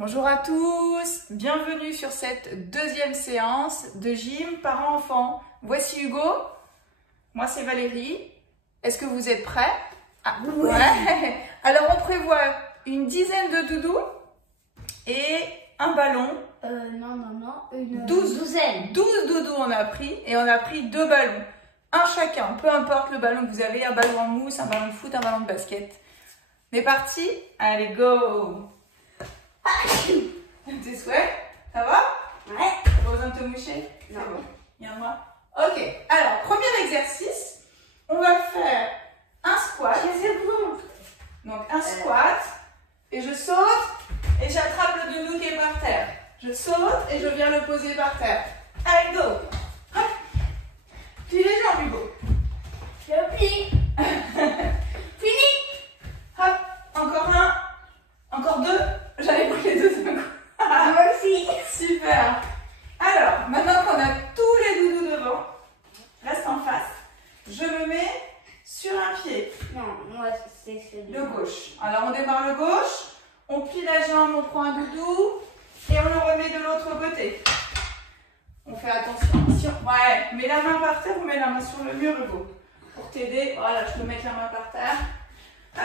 Bonjour à tous, bienvenue sur cette deuxième séance de gym parents-enfants. Voici Hugo, moi c'est Valérie. Est-ce que vous êtes prêts? Ouais. Alors on prévoit une dizaine de doudous et un ballon. Une douzaine. 12 doudous on a pris et on a pris 2 ballons. Un chacun, peu importe le ballon que vous avez, un ballon en mousse, un ballon de foot, un ballon de basket. On est parti? Allez, go! Tes souhaits? Ça va? Ouais. T'as pas besoin de te moucher? Non. C'est bon. Viens-moi. Ok, alors, premier exercice, on va faire un squat. Donc, un squat, et je saute, et j'attrape le doudou qui est par terre. Je saute, et je viens le poser par terre. Allez, go! Hop! Plie les jambes, Hugo. Je plie. Fini. Hop! Encore un. Encore 2. J'avais pris les 2 d'un coup. Moi aussi. Super. Alors, maintenant qu'on a tous les doudous devant, reste en face. Je me mets sur un pied. Non, moi c'est celui Le gauche. Alors, on démarre le gauche. On plie la jambe, on prend un doudou. Et on le remet de l'autre côté. On fait attention. Ouais, mets la main par terre ou mets la main sur le mur, Hugo. Pour t'aider, voilà, je peux mettre la main par terre. Hop.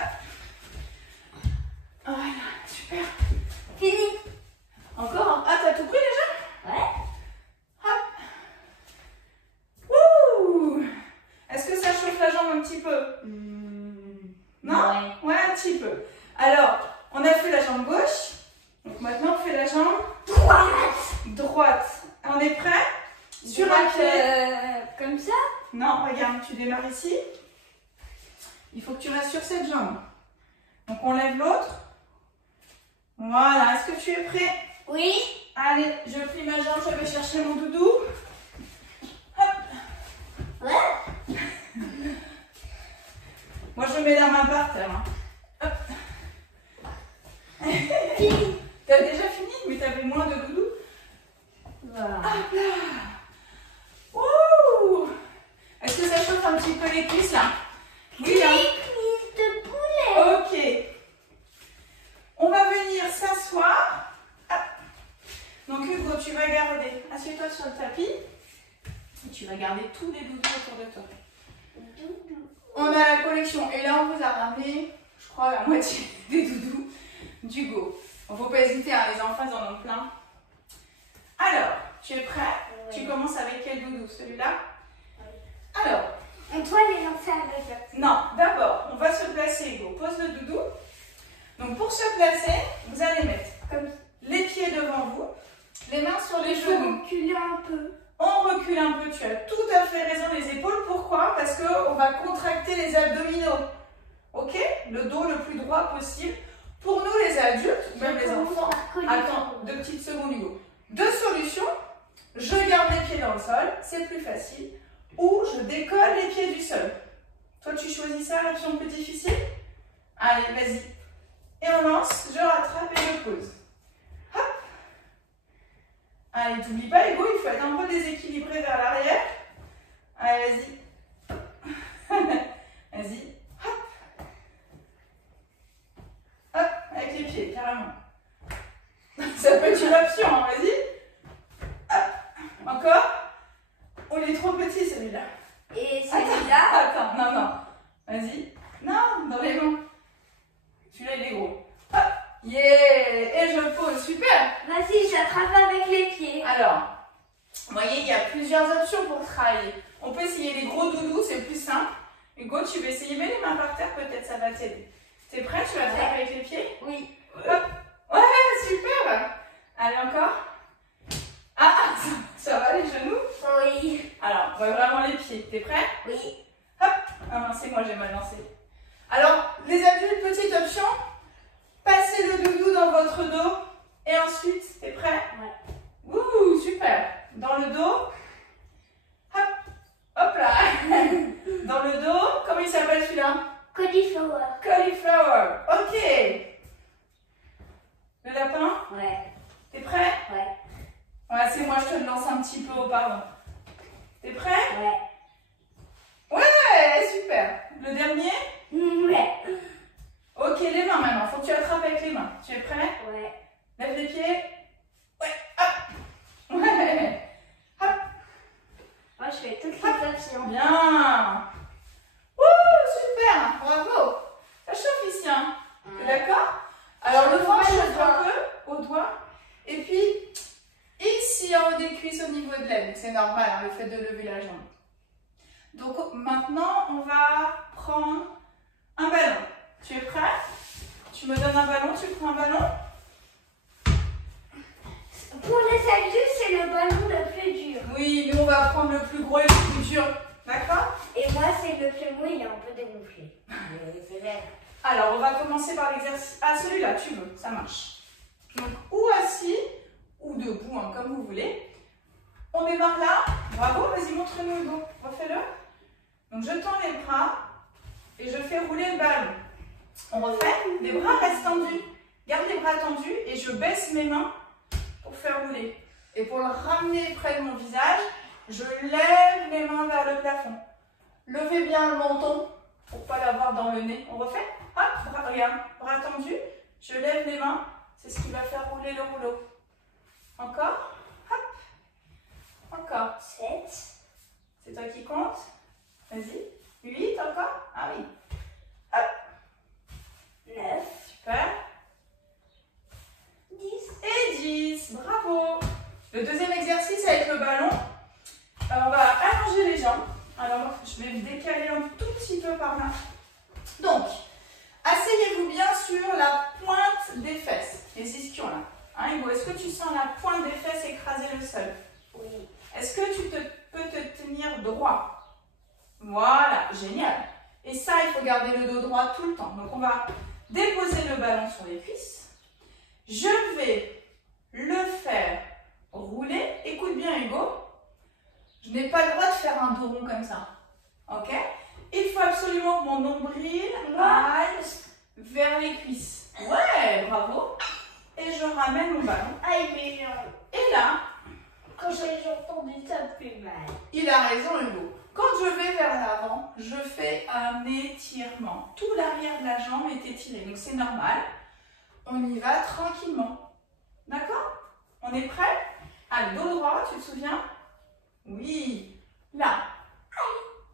Voilà, super. Fini. Encore. Ah, t'as tout pris déjà? Ouais. Hop. Wouh. Est-ce que ça chauffe la jambe un petit peu? Non? Ouais, un petit peu. Alors, on a fait la jambe gauche. Donc maintenant, on fait la jambe droite. On est prêt? Sur un pied. Comme ça? Non, regarde, tu démarres ici. Il faut que tu restes sur cette jambe. Donc, on lève l'autre. Voilà. Est-ce que tu es prêt? Oui. Allez, je plie ma jambe, je vais chercher mon doudou. Hop. Ouais. Moi, je mets la main par terre. Hein. Hop. Fini. T'as déjà fini, mais t'avais moins de doudou. Voilà. Hop là. Ouh. Est-ce que ça chauffe un petit peu les cuisses là? Oui, hein. Cuisse de poulet. Ok. On va venir s'asseoir. Hop. Donc Hugo, tu vas garder. Assieds-toi sur le tapis. Et tu vas garder tous les doudous autour de toi. On a la collection. Et là, on vous a ramené, je crois, la moitié des doudous d'Hugo. Il ne faut pas hésiter, hein, les enfants, ils en ont plein. Alors, tu es prêt? Oui. Tu commences avec quel doudou? Celui-là? Alors. On doit les lancer avec la... Non, d'abord, on va se placer, Hugo. Pose le doudou. Donc, pour se placer, vous allez mettre Comme les pieds devant vous, les mains sur les il faut genoux. reculer un peu. On recule un peu, tu as tout à fait raison, les épaules. Pourquoi? Parce qu'on va contracter les abdominaux. Ok? Le dos le plus droit possible. Pour nous, les adultes, même les enfants. Attends, 2 petites secondes, Hugo. 2 solutions. Je garde les pieds dans le sol, c'est plus facile. Ou je décolle les pieds du sol. Toi, tu choisis ça, l'option plus difficile? Allez, vas-y. Et on lance, je rattrape et je pose. Hop. Allez, t'oublies pas, Hugo, il faut être un peu déséquilibré vers l'arrière. Allez, vas-y. Vas-y. Hop. Hop, avec les pieds, carrément. Ça peut être une option, hein, vas-y. Hop. Encore. Oh, il est trop petit, celui-là. Et celui-là? Attends, non. Vas-y. Non, dans les mains. Celui-là, il est gros. Hop. Yeah. Et je pose, super. Vas-y, j'attrape avec les pieds. Alors, vous voyez, il y a plusieurs options pour travailler. On peut essayer les gros doudous, c'est plus simple. Hugo, tu veux essayer, mets les mains par terre, peut-être ça va t'aider. T'es prêt? Tu vas attraper avec les pieds? Oui. Hop. Ouais, super. Allez, encore. Ah, ça va les genoux? Oui. Alors, on va vraiment les pieds. T'es prêt? Oui. Hop. Ah non, c'est moi, j'ai mal lancé. Alors, les adultes, petite option. Passez le doudou dans votre dos. Et ensuite, t'es prêt? Ouais. Ouh, super. Dans le dos. Hop. Hop là. Dans le dos. Comment il s'appelle celui-là? Cauliflower. Cauliflower. Ok. Le lapin? Ouais. T'es prêt? Ouais. Ouais, c'est moi, je te le lance un petit peu, pardon. T'es prêt? Ouais. Ouais, super. Le dernier? Ouais. Ok, les mains maintenant. Faut que tu attrapes avec les mains. Tu es prêt? Ouais. Lève les pieds. Ouais, hop. Ouais. Hop. Moi, je fais toutes les options. Bien. Wouh, super. Bravo. Ça chauffe ici, hein. T'es d'accord? Alors, le ventre chauffe un peu au doigt. Et puis, ici, en haut des cuisses, au niveau de l'aine. C'est normal, hein, le fait de lever la jambe. Donc, maintenant, on va prendre un ballon. Tu es prêt? Tu me donnes un ballon, tu prends un ballon? Pour les adultes, c'est le ballon le plus dur. Oui, nous, on va prendre le plus gros et le plus dur. D'accord? Et moi, c'est le plus mou, il est un peu dégonflé. C'est vrai. Alors, on va commencer par l'exercice. Ah, celui-là, tu veux, ça marche. Donc, ou assis, ou debout, hein, comme vous voulez. On démarre là. Bravo, vas-y, montre-nous, Hugo. Refais-le. Donc, je tends les bras et je fais rouler le ballon. On refait. Les bras restent tendus. Garde les bras tendus et je baisse mes mains pour faire rouler. Et pour le ramener près de mon visage, je lève mes mains vers le plafond. Levez bien le menton pour ne pas l'avoir dans le nez. On refait. Hop, bras, regarde, bras tendus. Je lève les mains. C'est ce qui va faire rouler le rouleau. Encore. Hop. Encore. 7. C'est toi qui comptes. Vas-y. 8 encore. Ah oui. Hop. 9. Super. 10. Et 10. Bravo. Le deuxième exercice avec le ballon. On va allonger les jambes. Alors, je vais me décaler un tout petit peu par là. Donc, asseyez-vous bien sur la pointe des fesses. Les ischions là. Hein, Hugo, est-ce que tu sens la pointe des fesses écraser le sol? Oui. Est-ce que tu peux te tenir droit? Voilà, génial. Et ça, il faut garder le dos droit tout le temps. Donc, on va déposer le ballon sur les cuisses. Je vais le faire rouler. Écoute bien, Hugo. Je n'ai pas le droit de faire un dos rond comme ça. Ok? Il faut absolument que mon nombril aille vers les cuisses. Ouais, bravo. Et je ramène mon ballon. Aïe, mes jambes. Et là, Quand j'ai entendu ça, plus mal. il a raison, Hugo. Quand je vais vers l'avant, je fais un étirement. Tout l'arrière de la jambe est étiré. Donc c'est normal. On y va tranquillement. D'accord? On est prêt? Allez, dos droit, tu te souviens? Oui. Là.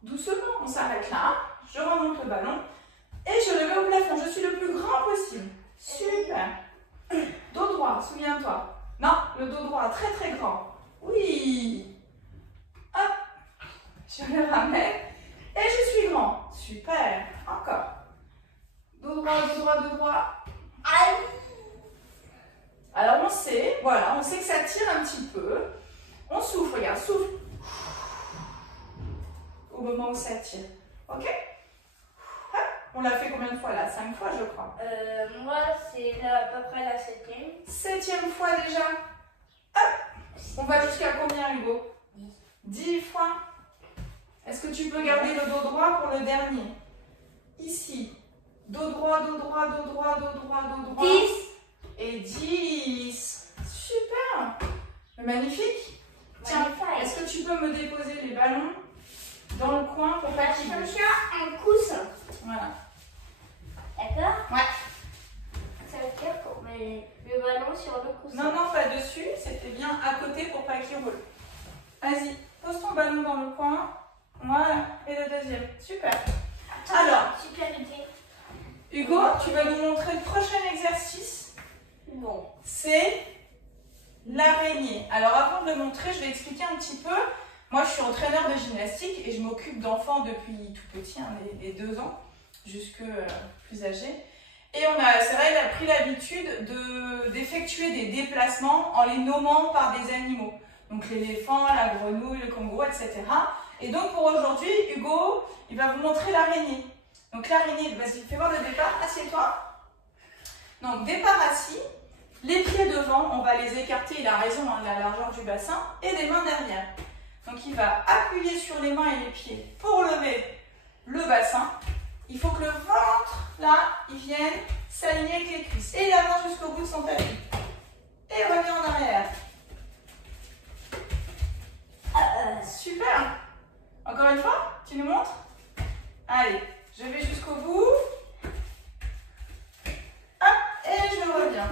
Doucement, on s'arrête là. Je remonte le ballon. Et je le mets au plafond. Je suis le plus grand possible. Super. Dos droit, souviens-toi. Non, le dos droit, très très grand. Oui. Hop. Je le ramène. Et je suis grand. Super. Encore. Dos droit, dos droit, dos droit. Aïe. Alors on sait, voilà, on sait que ça tire un petit peu. On souffle, regarde, souffle. Au moment où ça tire. Ok? Hop. On l'a fait combien de fois là? 5 fois je crois. Moi, c'est là, à peu près la 7e. 7e fois déjà. Hop. On va jusqu'à combien, Hugo? 10 fois. Est-ce que tu peux garder le dos droit pour le dernier? Ici. Dos droit, dos droit, dos droit, dos droit, dos droit. 10. Et 10. Super. Magnifique. Tiens, est-ce que tu peux me déposer les ballons dans le coin pour pas qu'ils bougent? Un coussin. Voilà. D'accord? Ouais. Ça veut dire qu'on met le ballon sur le coussin. Non, non, pas dessus. C'était bien à côté pour pas qu'il roule. Vas-y, pose ton ballon dans le coin. Voilà. Et le deuxième. Super. Alors, super idée. Hugo, tu vas nous montrer le prochain exercice. Non. C'est l'araignée. Alors, avant de le montrer, je vais expliquer un petit peu. Moi, je suis entraîneur de gymnastique et je m'occupe d'enfants depuis tout petit, hein, les 2 ans, jusque plus âgés. Et c'est vrai, il a pris l'habitude d'effectuer des déplacements en les nommant par des animaux. Donc l'éléphant, la grenouille, le kangourou, etc. Et donc pour aujourd'hui, Hugo, il va vous montrer l'araignée. Donc l'araignée, vas-y, fais voir le départ, assieds-toi. Donc départ assis, les pieds devant, on va les écarter, il a raison, hein, la largeur du bassin, et les mains derrière. Donc il va appuyer sur les mains et les pieds pour lever le bassin. Il faut que le ventre, là, il vienne s'aligner avec les cuisses. Et il avance jusqu'au bout de son tapis. Et revient en arrière. Super. Encore une fois, tu nous montres? Allez, je vais jusqu'au bout. Hop, et je reviens.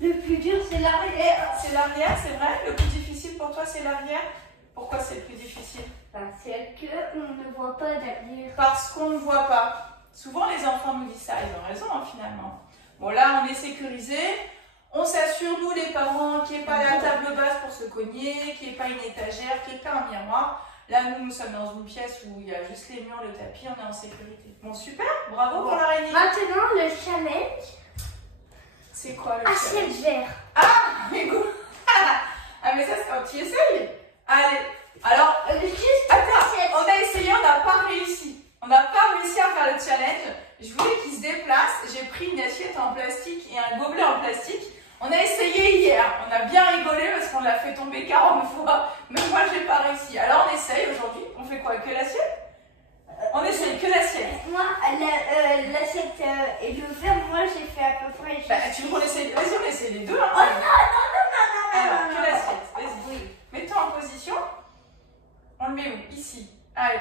Le plus dur, C'est l'arrière. C'est l'arrière, c'est vrai? Le plus difficile pour toi, c'est l'arrière? Pourquoi c'est le plus difficile? C'est qu'on ne voit pas derrière. Parce qu'on ne voit pas. Souvent, les enfants nous disent ça, ils ont raison hein, finalement. Bon, là, on est sécurisé. On s'assure, nous les parents, qu'il n'y ait pas la table basse pour se cogner, qu'il n'y ait pas une étagère, qu'il n'y ait pas un miroir. Là, nous sommes dans une pièce où il y a juste les murs, le tapis, on est en sécurité. Bon, super, bravo pour l'araignée. Maintenant, le challenge. C'est quoi le challenge? Assiette vert. Ah, écoute. Ah, mais ça, tu essayes? Allez, alors, attends, on a essayé, on n'a pas réussi. On n'a pas réussi à faire le challenge. Je voulais qu'il se déplace. J'ai pris une assiette en plastique et un gobelet en plastique. On a essayé hier. On a bien rigolé parce qu'on l'a fait tomber 40 fois. Mais moi, j'ai pas réussi. Alors, on essaye aujourd'hui. On fait quoi? Que l'assiette? On essaye que l'assiette. Moi, l'assiette et le verre, moi, j'ai fait à peu près. Bah, tu veux qu'on essaye? Vas-y, on essaye les deux. Hein. Oh non. Alors, que l'assiette. Vas-y. Oui. Mets-toi en position. On le met où? Ici. Allez.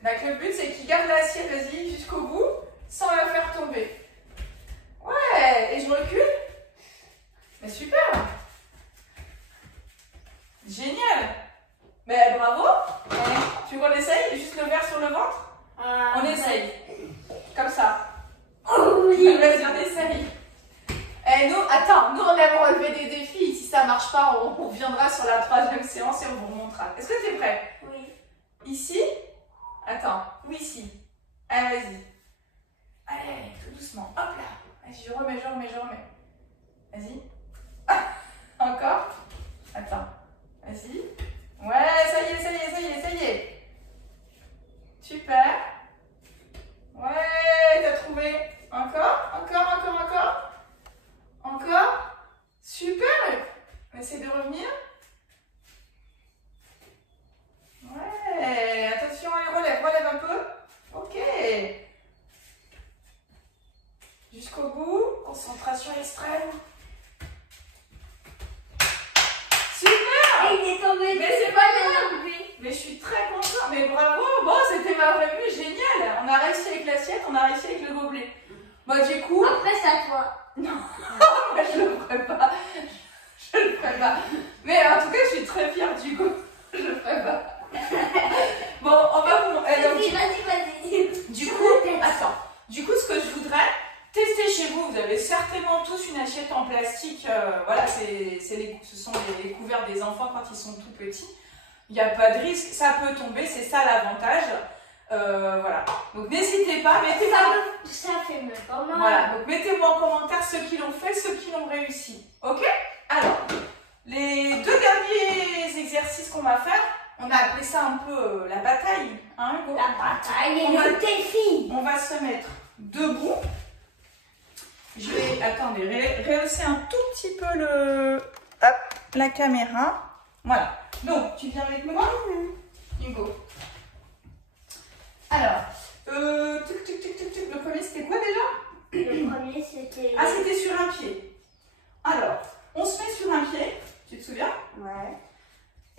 Donc le but c'est qu'il garde l'assiette, vas-y, jusqu'au bout, sans la faire tomber. Ouais, et je recule. Mais super. Génial. Mais bravo. Tu veux qu'on essaye? Juste le verre sur le ventre? On essaye. Comme ça. Oh oui. Vas-y, on essaye. Et nous, attends, nous on aime relever des défis. Si ça marche pas, on reviendra sur la 3e séance et on vous remontrera. Est-ce que tu es prêt? Oui. Ici? Attends, ou ici? Allez, vas-y. Allez, tout doucement. Hop là. Vas-y, je remets. Vas-y. Ah, encore. Attends. Vas-y. Ouais, ça y est. Super. Ouais, t'as trouvé. Encore. Super. Essaye de revenir. Ouais, attention, allez, relève un peu. Ok. Jusqu'au bout, concentration extrême. Super. Il est tombé. Mais c'est pas grave. Mais je suis très contente. Mais bravo, bon, c'était ma prévue, génial. On a réussi avec l'assiette, on a réussi avec le gobelet. Bah du coup... Après, c'est à toi. Non, moi je le ferai pas. Mais en tout cas, je suis très fière du coup. Je le ferai pas. Bon, on va vous... Vas-y. Du coup, attends. Du coup, ce que je voudrais tester chez vous, vous avez certainement tous une assiette en plastique. Voilà, ce sont les couverts des enfants quand ils sont tout petits. Il n'y a pas de risque, ça peut tomber, c'est ça l'avantage. Voilà. Donc n'hésitez pas, mettez-moi. Ça fait même pas mal. Voilà. Donc mettez-moi en commentaire ceux qui l'ont fait, ceux qui l'ont réussi. Ok? Alors, les 2 derniers exercices qu'on va faire. On a appelé ça un peu la bataille. Hein, Hugo? La bataille et le défi. On va se mettre debout. Je vais, attendez, rehausser un tout petit peu la caméra. Voilà. Donc, tu viens avec moi, Hugo? Alors, le premier c'était quoi déjà? Le premier c'était... Ah, c'était sur un pied. Alors, on se met sur un pied, tu te souviens? Ouais.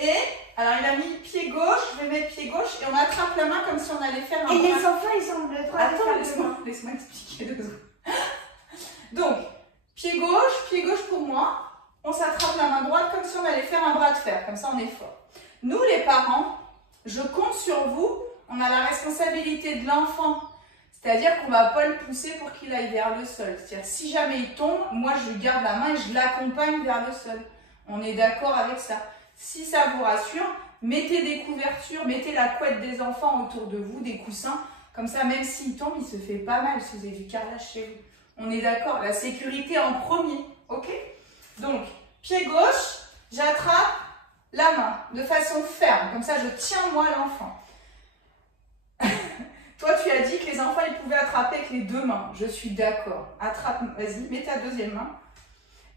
Et, alors il a mis pied gauche, je vais mettre pied gauche et on attrape la main comme si on allait faire un Et bras. les enfants, ils ont le droit de faire Attends, laisse-moi expliquer 2 secondes. Donc, pied gauche pour moi. On s'attrape la main droite comme si on allait faire un bras de fer, comme ça on est fort. Nous les parents, je compte sur vous, on a la responsabilité de l'enfant. C'est-à-dire qu'on ne va pas le pousser pour qu'il aille vers le sol. C'est-à-dire si jamais il tombe, moi je lui garde la main et je l'accompagne vers le sol. On est d'accord avec ça. Si ça vous rassure, mettez des couvertures, mettez la couette des enfants autour de vous, des coussins. Comme ça, même s'il tombe, il se fait pas mal si vous avez du carrelage chez vous. On est d'accord, la sécurité en premier, ok? Donc, pied gauche, j'attrape la main de façon ferme. Comme ça, je tiens moi l'enfant. Toi, tu as dit que les enfants, ils pouvaient attraper avec les 2 mains. Je suis d'accord. Attrape, vas-y, mets ta 2e main.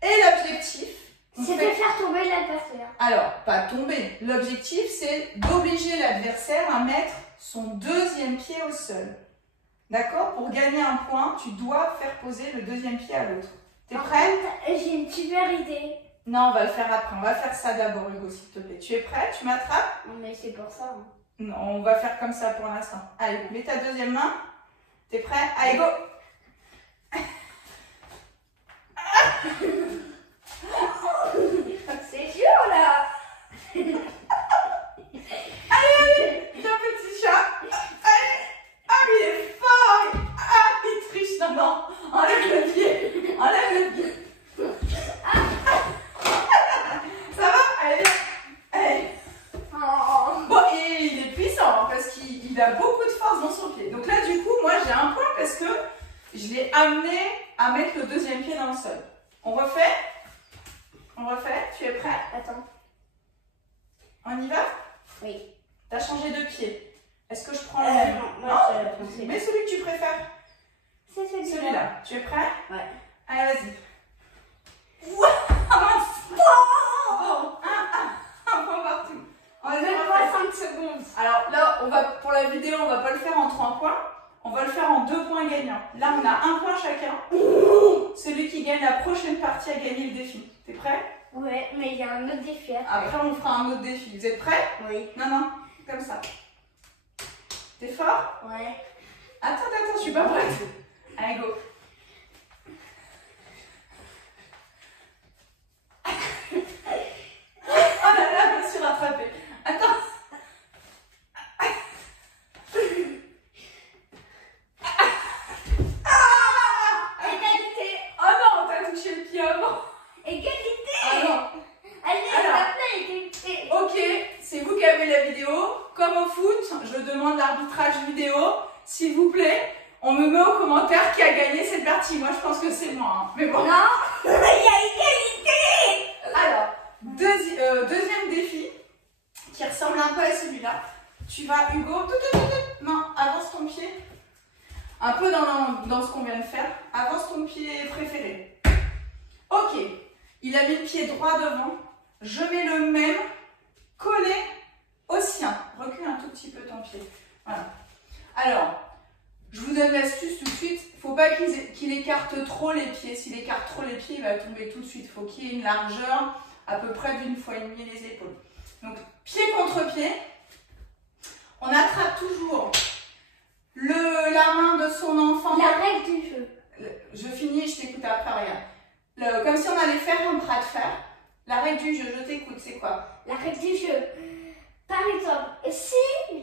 Et l'objectif... C'est de faire tomber l'adversaire. Alors, pas tomber. L'objectif, c'est d'obliger l'adversaire à mettre son 2e pied au sol. D'accord? Pour gagner un point, tu dois faire poser le 2e pied à l'autre. T'es prêt? J'ai une super idée. Non, on va le faire après. On va faire ça d'abord, Hugo, s'il te plaît. Tu es prêt? Tu m'attrapes? Non, mais c'est pour ça. Hein. Non, on va faire comme ça pour l'instant. Allez, mets ta 2e main. T'es prêt? Allez, go! On refait? On refait? Tu es prêt? Attends. On y va? Oui. T'as changé de pied. Est-ce que je prends Non, moi non, je mais celui que tu préfères. C'est celui-là. Celui-là. Tu es prêt? Ouais. Allez, vas-y. Ouah, mince. Bon, un point partout. On va faire 5 secondes. Alors là, pour la vidéo, on va pas le faire en 3 points. On va le faire en 2 points gagnants. Là, on a 1 point chacun. Celui qui gagne la prochaine partie a gagné le défi. T'es prêt? Ouais, mais il y a un autre défi après. Après, on fera un autre défi. Vous êtes prêts? Oui. Non, comme ça. T'es fort? Ouais. Attends, je suis pas prête. Allez, go. Oh là là, je me suis rattrapée. Attends. Égalité. Oh non, t'as touché le pied avant. Égalité. Ah non. Allez, Alors. maintenant égalité. Ok, c'est vous qui avez la vidéo. Comme au foot, je demande l'arbitrage vidéo. S'il vous plaît, on me met aux commentaires qui a gagné cette partie. Moi, je pense que c'est moi. Hein. Mais bon. Non, il y a égalité. Alors, deuxième défi qui ressemble un peu à celui-là. Tu vas, Hugo, non, avance ton pied. Un peu dans ce qu'on vient de faire. Avance ton pied préféré. Ok, il a mis le pied droit devant. Je mets le même collé au sien. Recule un tout petit peu ton pied. Voilà. Alors, je vous donne l'astuce tout de suite. Il ne faut pas qu'il écarte trop les pieds. S'il écarte trop les pieds, il va tomber tout de suite. Il faut qu'il y ait une largeur à peu près d'1,5 fois les épaules. Donc, pied contre pied. On attrape toujours la main de son enfant. La règle du jeu. Je finis, je t'écoute après, regarde. Comme si on allait faire un bras de fer. La règle du jeu, je t'écoute, c'est quoi? La règle du jeu. Par exemple, si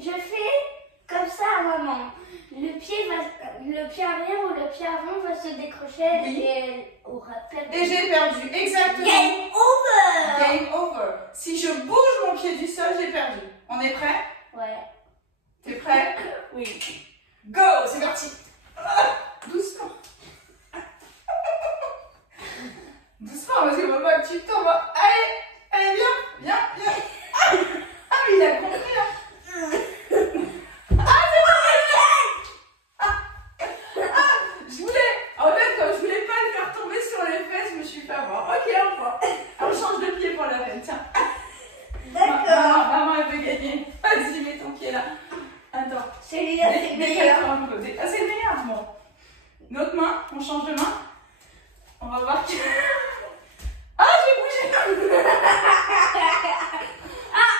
je fais comme ça à maman, le pied arrière ou le pied avant va se décrocher Oui. et elle aura perdu. Et j'ai perdu, exactement. Game over. Game over. Si je bouge mon pied du sol, j'ai perdu. On est prêt? Ouais. T'es prêt? Oui. Go, c'est parti. Doucement. Doucement, parce que faut pas que tu tombes. Allez, viens. Ah, mais il a compris, là. En fait, comme je voulais pas le faire tomber sur les fesses, je me suis fait avoir. Ok, un point. Alors, change de pied pour la reine, tiens. D'accord. Maman, elle veut gagner. Vas-y, mets ton pied là. Attends. Celui-là, c'est meilleur. Ah, c'est le meilleur, bon. Notre main, on change de main. On va voir qui. Ah, j'ai bougé.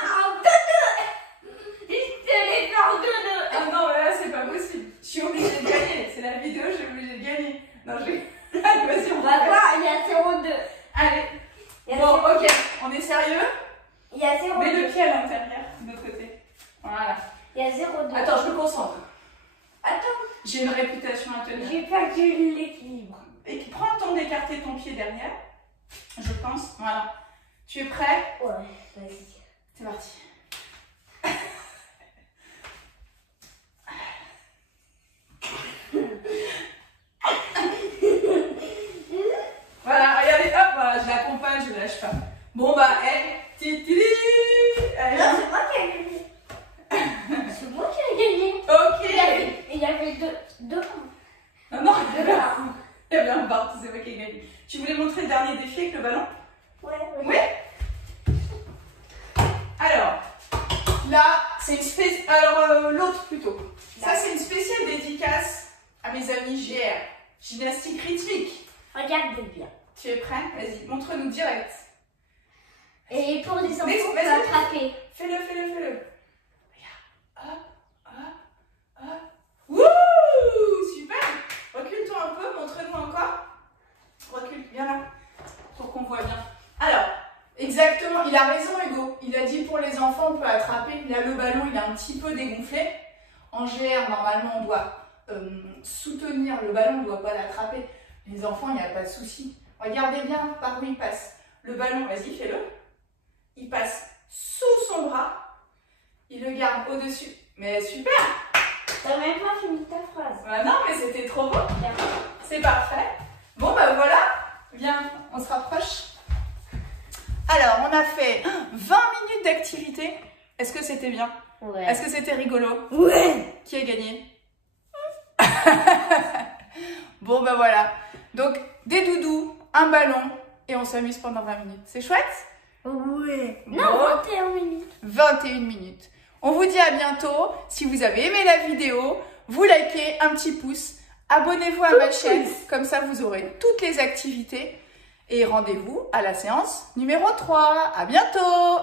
En deux. Je te l'ai fait en deux. Ah non, mais là, c'est pas possible. Je suis obligée de gagner. C'est la vidéo, je suis obligée de gagner. Non, Allez, vas-y, On va voir, il y a 0,2. Allez. Il y a Bon, 0,2. ok. On est sérieux? Il y a 0,2. Mets le pied à l'intérieur, de l'autre côté. Voilà. Il y a 0,2. Attends, je me concentre. Attends. J'ai une réputation à tenir. J'ai perdu l'équilibre. Et prends le temps d'écarter ton pied derrière. Je pense. Voilà. Tu es prêt? Ouais, vas-y. C'est parti. Voilà, regardez, hop, voilà, je l'accompagne, je ne lâche pas. Bon, bah, titili. Allez, Non, c'est moi qui ai gagné. C'est moi qui ai gagné. ok. Il y avait deux. Non, non, il y avait un bar, c'est moi qui ai gagné. Tu voulais montrer le dernier défi avec le ballon? Ouais. Oui. Alors, là, c'est une spéciale. Alors, l'autre plutôt. Ça, c'est une spéciale dédicace à mes amis GR. Gymnastique rythmique. Regardez bien. Tu es prêt? Vas-y, montre-nous direct. Et pour les enfants, Mais on peut vas-y. attraper. Fais-le. Regarde. Hop. Wouh! Super! Recule-toi un peu, montre-nous encore. Recule, viens là, pour qu'on voit bien. Alors, exactement, il a raison Hugo. Il a dit pour les enfants, on peut attraper. Là, le ballon, il est un petit peu dégonflé. En GR, normalement, on doit soutenir le ballon, on ne doit pas l'attraper. Les enfants, il n'y a pas de souci. Regardez bien par où il passe. Le ballon, vas-y, fais-le. Il passe sous son bras. Il le garde au-dessus. Mais super! T'as même pas fini ta phrase. Bah non, mais c'était trop beau. Bien. C'est parfait. Bon, bah voilà. Viens. On se rapproche. Alors, on a fait 20 minutes d'activité. Est-ce que c'était bien? Ouais. Est-ce que c'était rigolo? Ouais. Qui a gagné? Bon, ben voilà. Donc, des doudous, un ballon et on s'amuse pendant 20 minutes. C'est chouette? Ouais. Bon. Non, 21 minutes. 21 minutes. On vous dit à bientôt. Si vous avez aimé la vidéo, vous likez, un petit pouce. Abonnez-vous à ma chaîne, comme ça vous aurez toutes les activités. Et rendez-vous à la séance numéro 3. À bientôt!